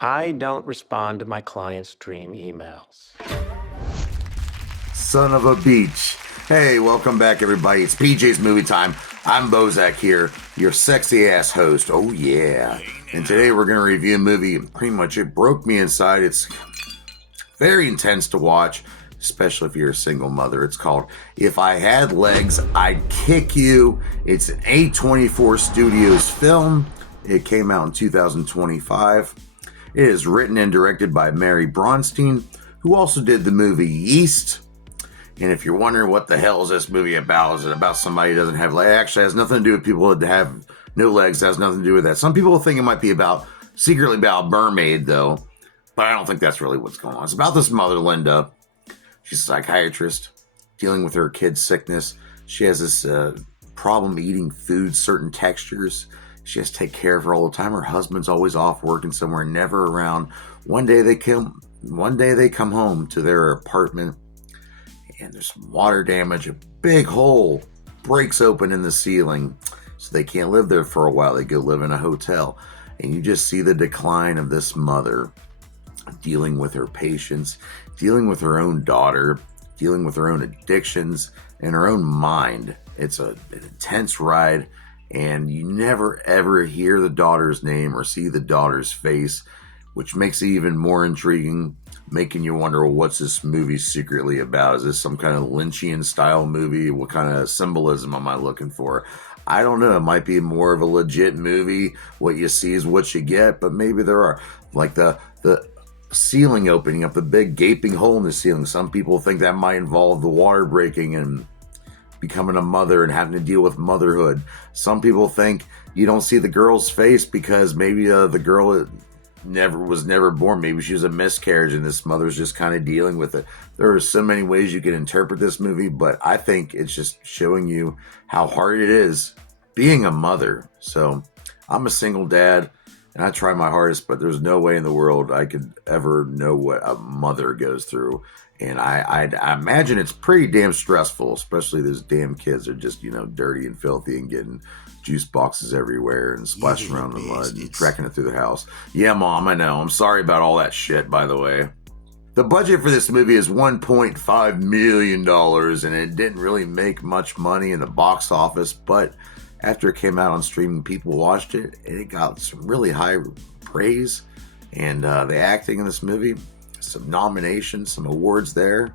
I don't respond to my clients' dream emails. Son of a beach. Hey, welcome back, everybody. It's PJ's Movie Time. I'm Bozak here, your sexy ass host. Oh, yeah. And today we're going to review a movie. Pretty much it broke me inside. It's very intense to watch, especially if you're a single mother. It's called If I Had Legs, I'd Kick You. It's an A24 Studios film. It came out in 2025. It is written and directed by Mary Bronstein, who also did the movie Yeast. And if you're wondering what the hell is this movie about, is it about somebody who doesn't have legs? It actually has nothing to do with people that have no legs. It has nothing to do with that. Some people think it might be secretly about Mermaid, though. But I don't think that's really what's going on. It's about this mother, Linda. She's a psychiatrist dealing with her kid's sickness. She has this problem eating food, certain textures. She has to take care of her all the time. Her husband's always off working somewhere, never around. One day they come home to their apartment, and there's water damage. A big hole breaks open in the ceiling, so they can't live there for a while. They go live in a hotel, and you just see the decline of this mother dealing with her patients, dealing with her own daughter, dealing with her own addictions and her own mind. It's an intense ride, and you never ever hear the daughter's name or see the daughter's face, which makes it even more intriguing, making you wonder, well, what's this movie secretly about? Is this some kind of Lynchian style movie? What kind of symbolism am I looking for? I don't know. It might be more of a legit movie. What you see is what you get, but maybe there are, like the ceiling opening up, the big gaping hole in the ceiling. Some people think that might involve the water breaking and becoming a mother and having to deal with motherhood. Some people think you don't see the girl's face because maybe the girl was never born. Maybe she was a miscarriage and this mother's just kind of dealing with it. There are so many ways you can interpret this movie, but I think it's just showing you how hard it is being a mother. So I'm a single dad, and I try my hardest, but there's no way in the world I could ever know what a mother goes through. And I imagine it's pretty damn stressful, especially those damn kids are just, dirty and filthy and getting juice boxes everywhere and splashing around in the mud and trekking it through the house. Yeah, Mom, I know. I'm sorry about all that shit, by the way. The budget for this movie is $1.5 million, and it didn't really make much money in the box office, but after it came out on streaming, people watched it, and it got some really high praise. And the acting in this movie, some nominations, some awards there.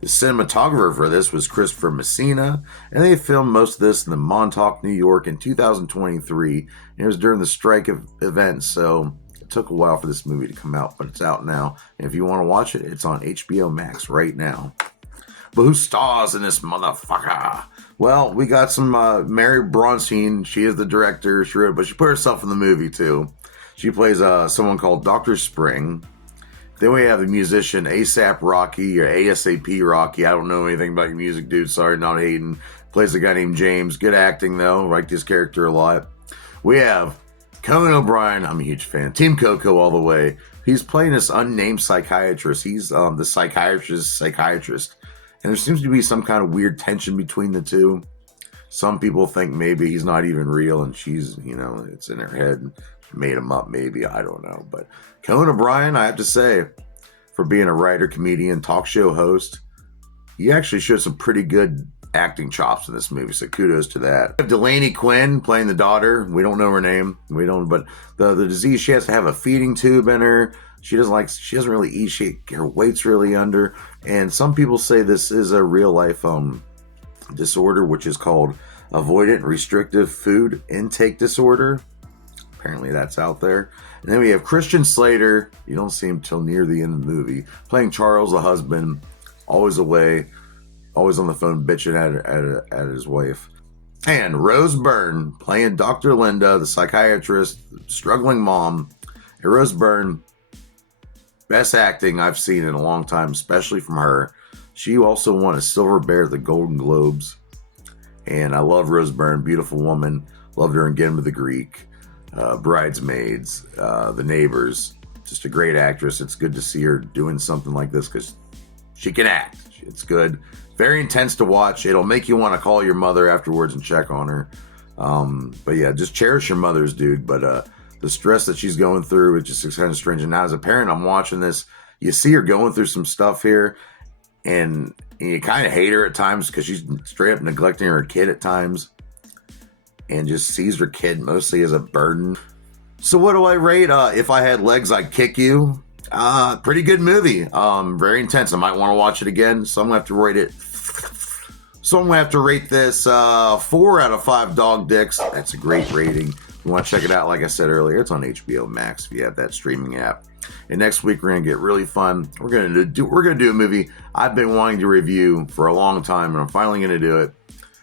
The cinematographer for this was Christopher Messina, and they filmed most of this in the Montauk, New York in 2023. And it was during the strike event, so it took a while for this movie to come out, but it's out now. And if you want to watch it, it's on HBO Max right now. But who stars in this motherfucker? Well, we got some Mary Bronstein. She is the director. She wrote, but she put herself in the movie too. She plays someone called Dr. Spring. Then we have the musician ASAP Rocky or ASAP Rocky. I don't know anything about your music, dude. Sorry, not hating. Plays a guy named James. Good acting, though. Liked his character a lot. We have Conan O'Brien. I'm a huge fan. Team Coco all the way. He's playing this unnamed psychiatrist. He's the psychiatrist. And there seems to be some kind of weird tension between the two. Some people think maybe he's not even real and she's, it's in her head. Made him up, maybe. I don't know. But Conan O'Brien, I have to say, for being a writer, comedian, talk show host, he actually showed some pretty good acting chops in this movie. So kudos to that. We have Delaney Quinn playing the daughter. We don't know her name. But the disease, she has to have a feeding tube in her. She doesn't really eat. Her weight's really under. And some people say this is a real life disorder, which is called avoidant restrictive food intake disorder. Apparently that's out there. And then we have Christian Slater. You don't see him till near the end of the movie. Playing Charles, the husband. Always away. Always on the phone bitching at his wife. And Rose Byrne playing Dr. Linda, the psychiatrist, struggling mom. And Rose Byrne, best acting I've seen in a long time, especially from her. She also won a Silver Bear at the Golden Globes. And I love Rose Byrne, beautiful woman. Loved her in Get Him to the Greek. Bridesmaids, The Neighbors, just a great actress. It's good to see her doing something like this because she can act. It's good. Very intense to watch. It'll make you want to call your mother afterwards and check on her. But yeah, just cherish your mothers, dude. But the stress that she's going through is just kind of strange. And now as a parent, I'm watching this. You see her going through some stuff here, and you kind of hate her at times because she's straight up neglecting her kid at times and just sees her kid mostly as a burden. So what do I rate? If I had legs, I'd kick you. Pretty good movie. Very intense. I might want to watch it again. So I'm going to have to rate it. So I'm going to have to rate this 4 out of 5 dog dicks. That's a great rating. If you want to check it out, like I said earlier, it's on HBO Max if you have that streaming app. And next week we're gonna get really fun. We're gonna do a movie I've been wanting to review for a long time, and I'm finally gonna do it.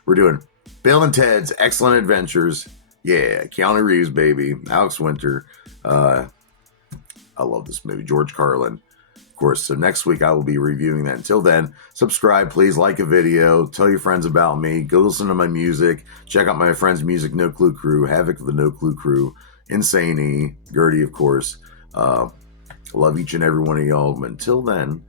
We're doing Bill and Ted's Excellent Adventures. Yeah, Keanu Reeves, baby, Alex Winter. I love this movie. George Carlin, of course. So next week I will be reviewing that. Until then, subscribe, please. Like a video. Tell your friends about me. Go listen to my music. Check out my friends' music. No Clue Crew, Havoc of the No Clue Crew, Insane E, Gertie, of course. Love each and every one of y'all. But until then,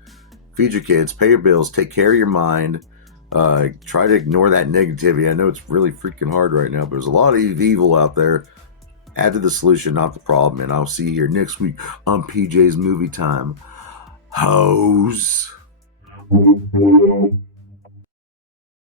feed your kids, pay your bills, take care of your mind. Try to ignore that negativity. I know it's really freaking hard right now, but there's a lot of evil out there. Add to the solution, not the problem. And I'll see you here next week on PJ's Movie Time. Hoes.